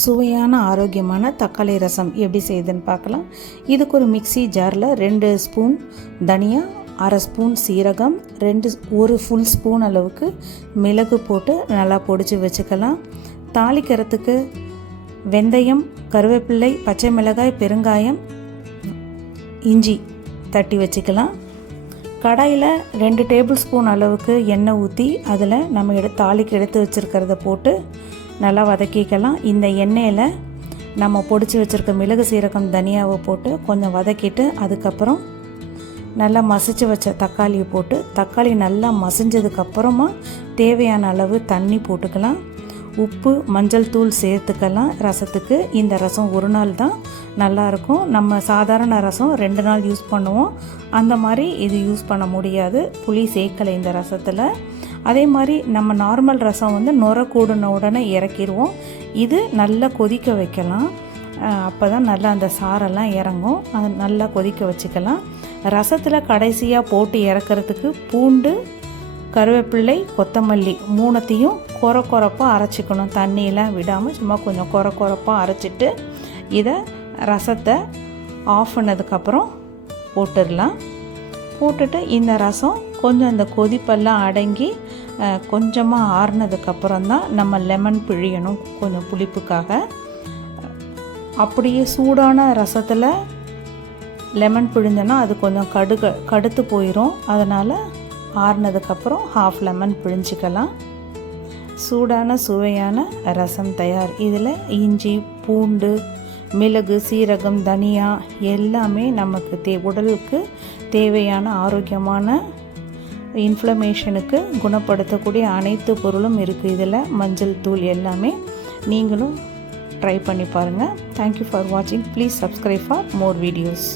சுவையான ஆரோக்கியமான தக்காளி ரசம் எப்படி செய்யுதுன்னு பார்க்கலாம். இதுக்கு ஒரு மிக்ஸி ஜாரில் ரெண்டு ஸ்பூன் தனியா அரை ஸ்பூன் சீரகம் ரெண்டு ஒரு ஃபுல் ஸ்பூன் அளவுக்கு மிளகு போட்டு நல்லா பொடிச்சு வச்சுக்கலாம். தாளிக்கிறதுக்கு வெந்தயம் கருவேப்பிள்ளை பச்சை மிளகாய் பெருங்காயம் இஞ்சி தட்டி வச்சுக்கலாம். கடாயில் ரெண்டு டேபிள் ஸ்பூன் அளவுக்கு எண்ணெய் ஊற்றி அதில் நம்ம எடு தாளிக்கு எடுத்து வச்சுருக்கிறத போட்டு நல்லா வதக்கிக்கலாம். இந்த எண்ணெயில் நம்ம பொடிச்சு வச்சுருக்க மிளகு சீரகம் தனியாவை போட்டு கொஞ்சம் வதக்கிட்டு அதுக்கப்புறம் நல்லா மசிச்சு வச்ச தக்காளியை போட்டு தக்காளி நல்லா மசிஞ்சதுக்கப்புறமா தேவையான அளவு தண்ணி போட்டுக்கலாம். உப்பு மஞ்சள் தூள் சேர்த்துக்கலாம். ரசத்துக்கு இந்த ரசம் ஒரு நாள் தான் நல்லாயிருக்கும் நம்ம சாதாரண ரசம் ரெண்டு நாள் யூஸ் பண்ணுவோம். அந்த மாதிரி இது யூஸ் பண்ண முடியாது. புளி சேர்க்கலை இந்த ரசத்தில். அதே மாதிரி நம்ம நார்மல் ரசம் வந்து நுர கூடின உடனே இறக்கிடுவோம். இது நல்லா கொதிக்க வைக்கலாம். அப்போ தான் நல்லா அந்த சாரெல்லாம் இறங்கும். அது நல்லா கொதிக்க வச்சுக்கலாம். ரசத்தில் கடைசியாக போட்டு இறக்கிறதுக்கு பூண்டு கருவேப்பிள்ளை கொத்தமல்லி மூணத்தையும் கொர கொரப்பாக அரைச்சிக்கணும். தண்ணியெலாம் விடாமல் சும்மா கொஞ்சம் கொர கொரப்பாக அரைச்சிட்டு இதை ரசத்தை ஆஃப் பண்ணதுக்கப்புறம் போட்டுடலாம். போட்டுட்டு இந்த ரசம் கொஞ்சம் அந்த கொதிப்பெல்லாம் அடங்கி கொஞ்சமாக ஆறுனதுக்கப்புறம் தான் நம்ம லெமன் பிழியணும் கொஞ்சம் புளிப்புக்காக. அப்படியே சூடான ரசத்தில் லெமன் பிழிஞ்சோன்னா அது கொஞ்சம் கடுக கடுத்து போயிடும் அதனால் ஆறுனதுக்கப்புறம் ஹாஃப் லெமன் பிழிஞ்சிக்கலாம். சூடான சுவையான ரசம் தயார். இதில் இஞ்சி பூண்டு மிளகு சீரகம் தனியா எல்லாமே நமக்கு தே உடலுக்கு தேவையான ஆரோக்கியமான இன்ஃப்ளமேஷனுக்கு குணப்படுத்தக்கூடிய அனைத்து பொருளும் இருக்குது இதில் மஞ்சள் தூள் எல்லாமே நீங்களும் ட்ரை பண்ணி பாருங்கள் தேங்க்யூ ஃபார் வாட்சிங் please subscribe for more videos